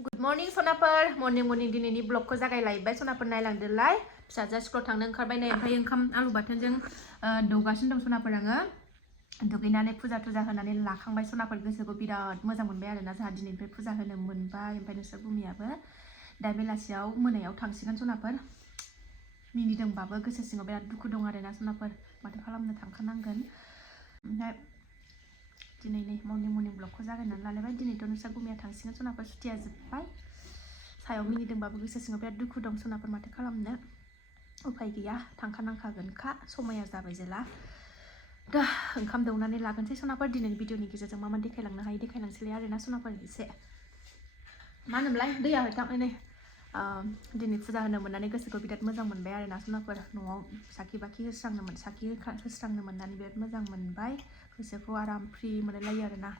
Good morning सनाफोर morning दिनैनि ब्लगखौ जागायलायबाय सनाफोर नायलांदोलाय फिसाजोआ स्कुलाव थांनो ओंखारबाय नै ओमफ्राय ओंखाम आलु बाथोनजों दौगासिनो दं सनाफोर आङो दुगैनानै फुजा होनानै लाखांबाय सनाफोर गोसोखौ बिराद मोजां मोनबाय आरोना जोंहा दिनैनिफ्राय फुजा होनो मोनबाय ओमफ्राय नोंसोर बुमियाबो दा बेलासियाव मोनायाव थांसिगोन सनाफोर मिनिदोंबाबो गोसो सिङाव बिराद दुखु दं आरोना सनाफोर माथो खालामनो थांखानांगोन ओमफ्राय दिनै नै morning ब्लगखौ जागायनानै लालायबाय दिनैथ' नोंसोर बुमिया थांसिगोन सनाफोर सुटिया जोब्बाय सायाव मिनिदोंबाबो गोसो सिङाव बिराद दुखु दं सनाफोर माथो खालामनो उफाय गैया थांखानांखागोनखा समाया जाबाय जेला दा ओंखाम दौनानै लागोनसै सनाफोर दिनैनि भिडिअनि गेजेरजों मा देखायलांनो हायो देखायलांसैलाय आरोना सनाफोर एसे मा होनोमोनलाय दैया हैखांनानै दिनै फुजा होनो मोननानै गोसोखौ बिराद मोजां मोनबाय आरोना सनाफोर न'आव साखि होस्रांनो मोननानै बिराद मोजां मोनबाय गोसोखौ आराम फ्रि मोनलायो आरोना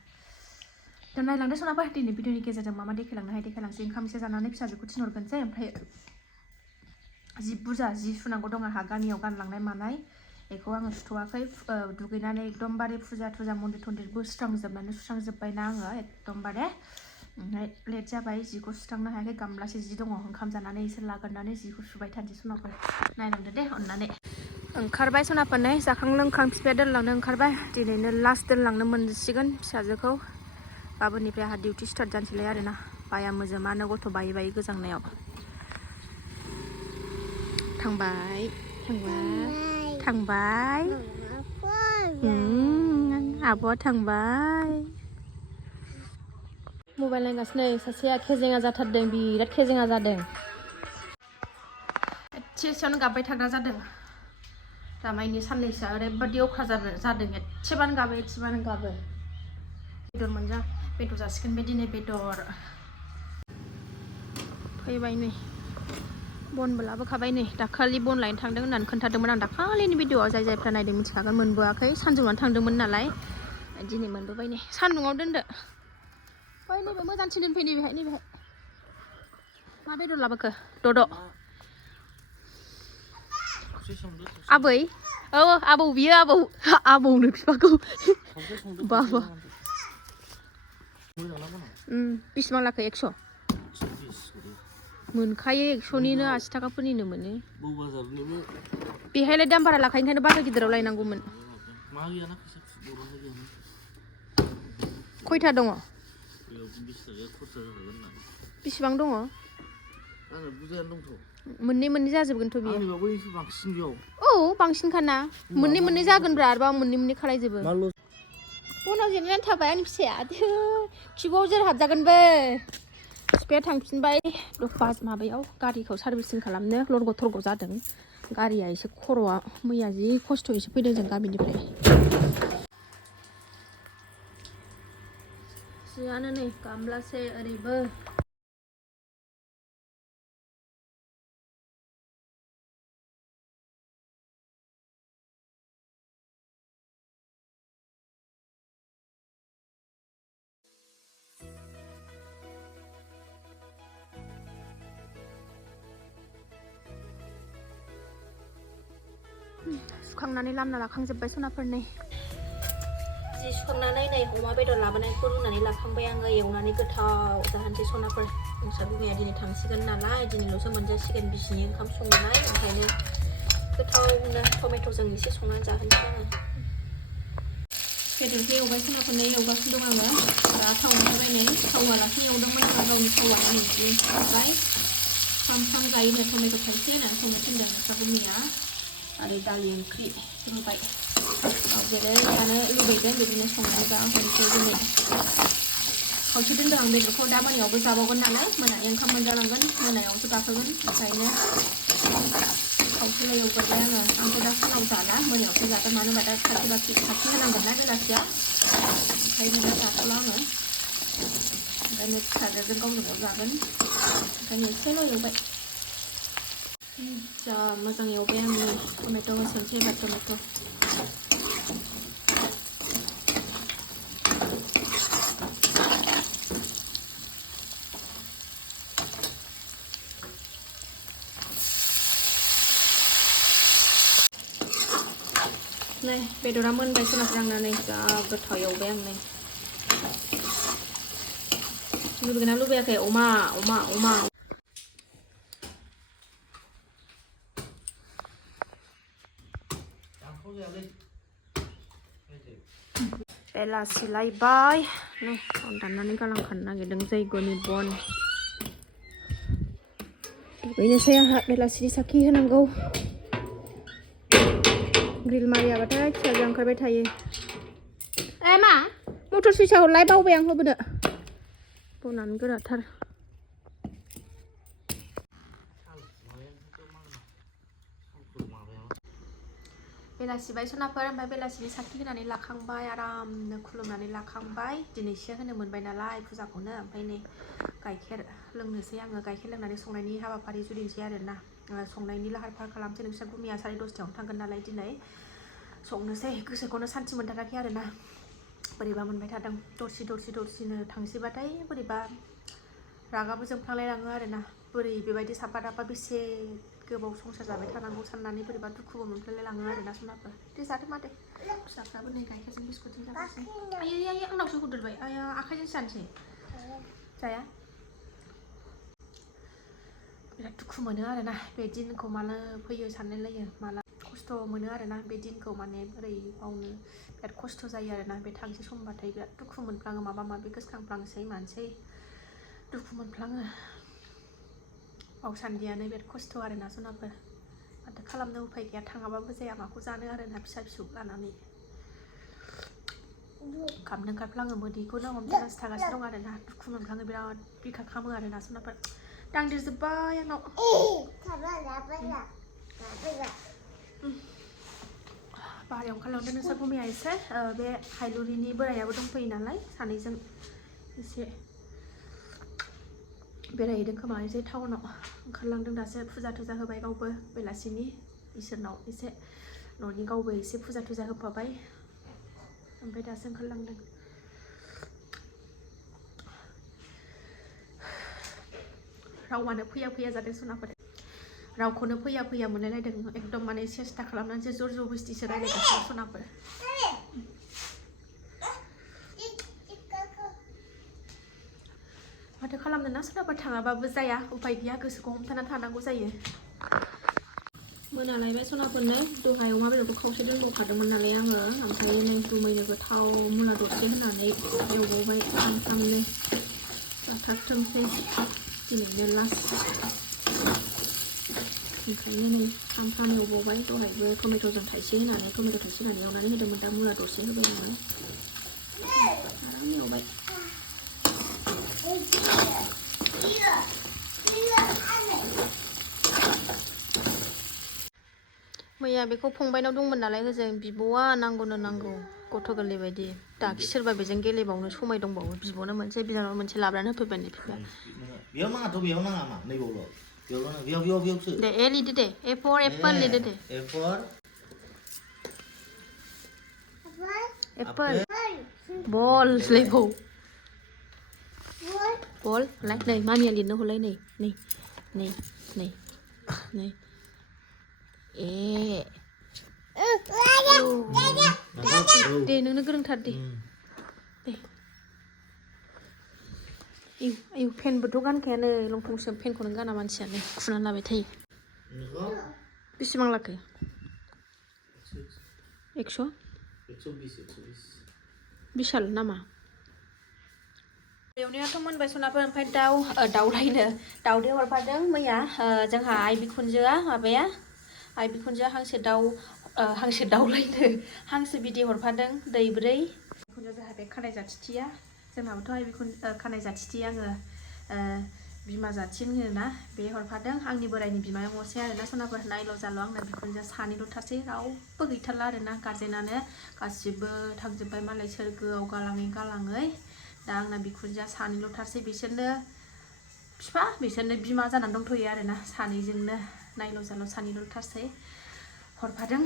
दा नायलांदो सनाफोर दिनै भिडिअनि गेजेरजों मा देखायलांनो हायो देखायलांसै ओंखाम एसे जानानै फिसाजोखौ थिनहरगोनसै ओमफ्राय जि बुरजा जि सुनांगौ दं आंहा गामियाव गानलांनाय मानाय बेखौ आङो सुथ'वाखै दुगैनानै एकदमबारे फुजा मन्दिर थन्दिरबो सुस्रांजोब्बायना आङो एकदमबारे ओमफ्राय लेट जाबाय जिखौ सुस्रांनो हायाखै गामलासे जि दङ ओंखाम जानानै एसे लाग्रोनानै जिखौ सुबाय थानोसै सनाफोर नायलांदो दे अननानै ओंखारबाय सनाफोर नै जाखां लोंखां बिफाया दोनलांनो ओंखारबाय दिनैनो लास्ट दोनलांनो मोनसिगोन फिसाजोखौ गाबोननिफ्राय आंहा डिउटि स्टार्ट जानोसैलाय आरोना बाया मोजोमानो गथ' बायै गोजांनायाव थांबाय आब'आ थांबाय मबाइल नायगासिनो सासेया खेजेङा जाथारदों बिराद खेजेङा जादों एसेयावनो गाबबाय थाग्रा जादों दामायनि साननैसोआ ओरैबायदि अख्रा जादों एसेबानो गाबो बेदर जासिगोन बे दिनै बेदर फैबाय नै बनबो लाबोखाबाय नै दाखालि बन लायनो थांदों होननानै खोन्थादोंमोन आं दाखालिनि भिडिअआव जायफ्रा नायदों मिथिखागोन मोनबोआखै सानजौनानै थांदोंमोन नालाय दिनै मोनबोबाय नै सान्दुङाव दोनदो ओइ नैबे मोजांसिन दोनफै नैबेहाय मा बेदर लाबोखो दद' आबै औ आबौ बियो आबौनो बिफाखौ बाबा बिसिबां लाखो 100 मोनखायो 100निनो 80 थाखाफोरनिनो मोनो बेहायलाय दाम बारा लाखायो ओंखायनो बाजार गिदिराव लायनांगौमोन खयथा दङ बेसेबां दङ मोननै जाजोबगोनथ' बियो औ बांसिनखाना मोननै जागोनब्रा आरोबा मोननै खालायजोबो बनाव जिरायनानै थाबाय आंनि फिसाया खिबुआव जोर हाबजागोनबो बिफाया थांफिनबाय माबायाव गारिखौ सार्भिसिं खालामनो लरग' थरग' जादों गारिया एसे खर'आ मैया जि खस्थ'यैसो फैदों जों गामिनिफ्राय जियानो नै गामलासे ओरैबो सुखांनानै लामना लाखांजोब्बाय सनाफोर नै जि सुखांनानै नै अमा बेदर लाबोनायखौ रुनानै लाखांबाय आङो एवनानै गोथाव जाहोनसै सनाफोर नोंस्रा बुमिया दिनै थांसिगोन नालाय दिनैल'सो मोनजासिगोन बिसिनि ओंखाम संनाय ओंखायनो गोथावनो टमेट'जों एसे संनानै जाहोनसै आङो बेदरखौ एवबाय सनाफोर नै एवगासिनो दं आङो दा थाव ओंखारबाय नै थावालासे एवदोंमोन आङो गावनि थावानो नै ओंखारबाय फ्राम जायोनो टमेट' थाइसे होनानै संनो थिनदों नोंस्रा बुमिया आरो दालि ओंख्रि रुबाय जेरै जानो लुबैदों बिदिनो संनानै जाहोनोसै दिनै खावसे दोनदों आं बेदरखौ दा मोनायावबो जाबावगोन नालाय मोनानि ओंखाम मोनजालांगोन मोनायावसो गाखोगोन ओंखायनो खावसेल' एवगोरबाय आंथ' दा फुङाव जाला मोनायावसो जागोन मानो होनबा दा साखि होनांगोन ना बेलासिया ओंखायनो दा जाथ'ला आङो ओंखायनो फिसाजोजों गावजों गाव जागोन ओंखायनो एसेल' एवबाय जा मोजां एवबाय आं नै टमेट' होसनसै एबार टमेट' नै बेदरा मोनबाय सनाफोर आंना नै जा गोथाव एवबाय आं नै लुबैगोना लुबैयाखै अमा अमा अमा बेलासिलायबाय नै बन दाननानै गालांखानो नागिरदों जैग'नि बन दुगैनोसै आंहा बेलासिनि साखि होनांगौ ग्रिल मारियाबाथाय फिसाजोआ ओंखारबाय थायो ए मा मटर सुइचआ हरलाय बावबाय आं होबोनो बनानो गोराथार बेलासि बाय सनाफोर ओमफ्राय बेलासिनि साखि होनानै लाखांबाय आरामनो खुलुमनानै लाखांबाय दिनैसो होनो मोनबाय नालाय फुजाखौनो ओमफ्राय नै गाइखेर लोंनोसै आङो गाइखेर लोंनानै संनायनि हाबाफारि जुरिनोसै आरोना संनायनि लाहार फाहार खालामसै नोंस्रा गुमिया 10:30 थांगोन नालाय दिनै संनोसै गोसोखौनो सान्थि मोनथाराखै आरोना बोरैबा मोनबाय थादों दरसिनो थांसैबाथाय बोरैबा रागाबो जोंफ्लांलायलाङो आरोना बोरै बेबायदि साफा दाफा बेसे गोबाव संसार जाबाय थानांगौ साननानै बोरैबा दुखुबो मोनफ्लायलाङो आरोना सनाफोर दे जादो मा दे फिसाफ्राबो नै गाइखेरजों बिस्कुटजों जागासिनो आयै आंनावसो हुद्रबाय आया आखाइजोंसो जानोसै जाया बिराद दुखु मोनो आरोना बे दिनखौ माला फैयो सानलायलायो माला खस्थ' मोनो आरोना बे दिनखौ माने बोरै बावनो बिराद खस्थ' जायो आरोना बे थांसै समबाथाय बिराद दुखु मोनफ्लाङो माबा माबि गोसोखांफ्लांसै मानसै दुखु मोनफ्लाङो बावसान्दियानो बिराद खस्थ' आरोना सनाफोर माथो खालामनो उफाय गैया थाङाबाबो जाया माखौ जानो आरोना फिसा फिसौ लानानै गाबनो ओंखारफ्लाङो मोदैखौनो हमथानासो थागासिनो दं आरोना दुखु मोनफ्लाङो बिराद बिखा खामो आरोना सनाफोर दांदेरजोब्बाय आंनाव बाहेरायाव ओंखारलांदों नोंसोर गुमिया एसे बे हाइलुरिनि बोरायाबो दंफैयो नालाय सानैजों एसे बेरायहैदों खोमा एसे टाउनाव ओंखारलांदों दासो फुजा थुजा होबाय गावबो बेलासिनि इसोरनाव एसे न'नि गावबो एसे फुजा थुजा होफाबाय ओमफ्राय दासो ओंखारलांदों रावानो फैया जादों सनाफोर रावखौनो फैया मोनलायलायदों एकदम माने सेस्था खालामनानैसो जर जबस्थिसो रायलायगासिनो सनाफोर माथो खालामनो ना सोरबाफोर थाङाबाबो जाया उफाय गैया गोसोखौ हमथाना थानांगौ जायो मोनालायबाय सनाफोरनो दहाय अमा बेदरखौ खावसे दोनबावखादोंमोन नालाय आङो ओमफ्राय नै जुमैनो गोथाव मुला दरसे होनानै एवबावबाय सामफ्रामनो जाथारथोंसै दिनैनो लास्ट ओंखायनो नै सामफ्राम एवबावबाय दहायबो टमेट'जों थाइसे होनानै टमेट' थाइसे होनानै एवनानै होदोंमोन दा मुला दरसे होबाय आङो आराम एवबाय मैया बेखौ फंबायनाव दंमोन नालाय होजों बिब'आ नांगौनो नांगौ गथ' गोरलै बायदि दाखि सोरबा बेजों गेलेबावनो समाय दंबावो बिब'नो मोनसे बिनानाव मोनसे लाबोनानै होफैबाय नै बेयाव नाङाथ' बेयाव नाङा मा नैबावल' बेयावसो दे ए लिरदो दे ए फर एप्पल लिरदो दे ए फर एप्पल बल लायबाव बल लाय नै मामिया लिरनो हरलाय नै ए दे नोंनो गोरोंथार दे आयु फेनबोथ' गानखायानो लंथंसो फेनखौनो गाना मानसियानो खुनानै लाबाय थायो बेसेबां लाखो 120 बिशाल नामा एवनायाथ' मोनबाय सनाफोर ओमफ्राय दाउलायनो दाउदै हरफादों मैया जोंहा आइ बिखुनजोआ माबाया आइ बिखुनजोआ हांसो दाउलायनो हांसो बिदै हरफादों दैब्रै बिखुनजो जाहैबाय खानाय जाथिथिया जोंनाबोथ' आइ खानाय जाथिथि आङो बिमा जाथि होनोना बे हरफादों आंनि बोराइनि बिमायं असे आरोना सनाफोर नायल' जाल' आंना बिखुनजोआ सानैल' थासै रावबो गैथारला आरोना गारजेनानो गासिबो थांजोब्बाय मालाय सोरगोआव गालाङै दा आंना बिखुनजोआ सानैल' थासै बिसोरनो बिफा बिसोरनो बिमा जानानै दंथ'यो आरोना सानैजोंनो नायल' जाल' सानैल' थासै हरफादों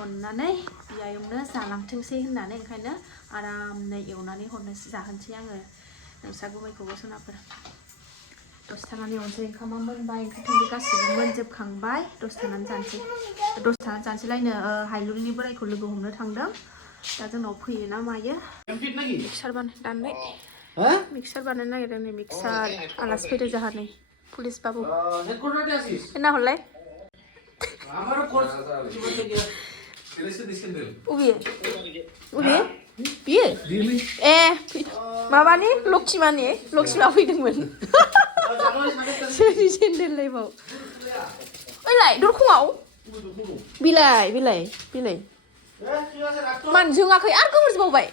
अननानै बियायंनो जालांथोंसै होननानै ओंखायनो आरामनो एवनानै जाहोनोसै आङो नोंस्रा गुमैखौबो सनाफोर दसे थानानै एवनोसै ओंखामा मोनबाय ओंख्रि थोंख्रि गासिबो मोनजोबखांबाय दसे थानानै जानोसैलायनो हाइलुरिनि बोराइखौ लोगो हमनो थांदों दा जोंनाव फैयो ना मायो मिक्सार दानबाय Hah? Mixer banan nagiरदों नै mixer alas fैदों जाहा नै पुलिस बाबु Headquarter asis. ना हरलाय Amaro course. उबे उबे बियो ए माबानि लक्ष्मीमानि लक्ष्मीमा फैदोंमोन सोरनि सेन्देल लायबाव ओइलाय दरखंआव बिलाइ बिलाइ बिलाइ मान जोङाखै आरो गोमोरजोबावबाय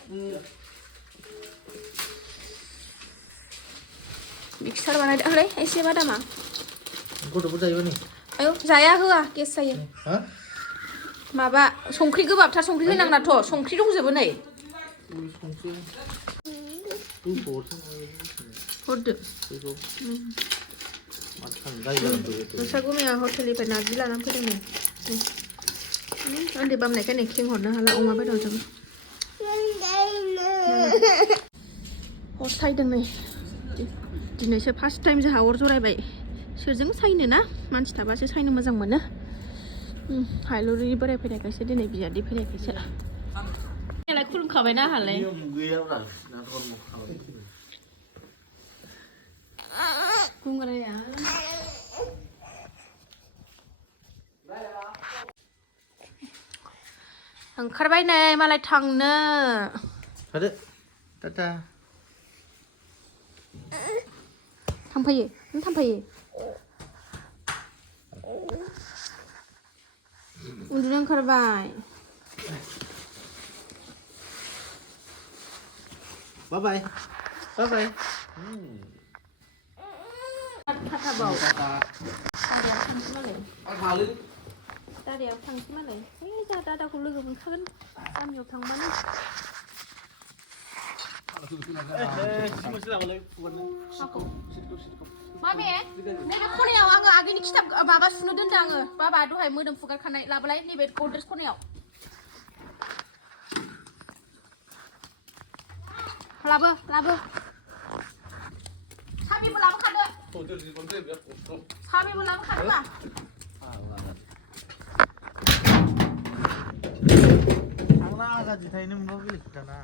मिक्सार बानायदो ओरै एसे बादामा गथ'फोर जायो नि आयौ जाया होआ गेस जायो हा माबा संख्रि गोबाबथार संख्रि होनांनाथ' संख्रि दंजोबो नै हरदो नोंसा गुमैया हटेलनिफ्राय नारजि लानानै फैदोंनो उन्दै बामनायखाय नै खें हरनो हाला अमा बेदरजों हर सायदों नै दिनैसो फार्स्ट टाइम जोंहा अर जरायबाय सोरजों सायनो ना मानसि थाबासो सायनो मोजां मोनो हायलुरि बोराय फैनायखायसो दिनै बियादै फैनायखायसो नालाय खुलुमखाबायना हालाय गुंग्राया ओंखारबाय नै मालाय थांनो थादो टाटा थांफायो नों थांफायो उन्दुनो ओंखारबाय bye bye bye bye थाथाबाव दादायाव थांसै मालाय दादायाव थांसै मालाय है जोंहा दादाखौ लोगो मोनखागोन गामियाव थांबानो मामे नैबे खनायाव आङो आगैनि खिथाब माबा सुनो दोनदों आङो बाबा दहाय मोदोम फुगारखानाय लाबोलाय नैबे गद्रेज खनायाव लाबो लाबो साबिबो लाबोखादो साबिबो लाबोखादो मा थांना गाज्रि थाहैनो मोनबा बेलेग खोथाना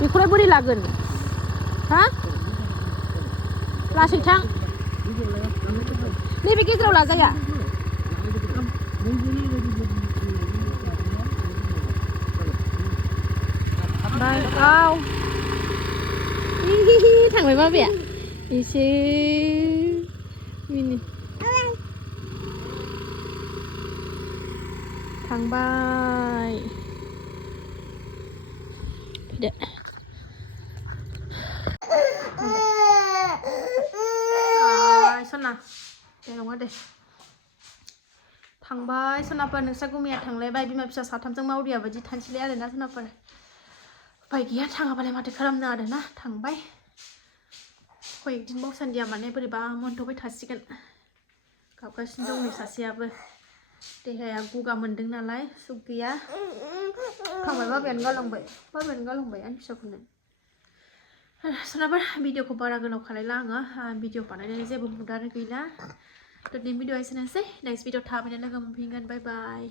बेखौलाय बोरै लागोन हा लासै थां नैबे गेजेराव लाजाया बाय आव थांबाय बाबाया एसे मिनि थांबाय फैदो सना दे नङा दे थांबाय सनाफोर नोंस्रा गुमैया थांलायबाय बिमा फिसा साथामजों मावरिया बायदि थांसैलाय आरोना सनाफोर उफाय गैया थाङाबालाय माथो खालामनो आरोना थांबाय कयेकदिन बावसान्दिया माने बोरैबा मोनथ'बाय थासिगोन गाबगासिनो दं नै सासेयाबो देहाया गगा मोनदों नालाय सुख गैया थांबाय बाबायानो गालांबाय आंनि फिसाखौनो सोरनाबा भिडिअखौ बारा गोलाव खालायला आङो भिडिअ बानायनायनि जेबो मुदानो गैला दिनैनि भिडिअआ एसेनोसै नेक्स्ट भिडिअ थाबैनो लोगो मोनफिनगोन बाय बाय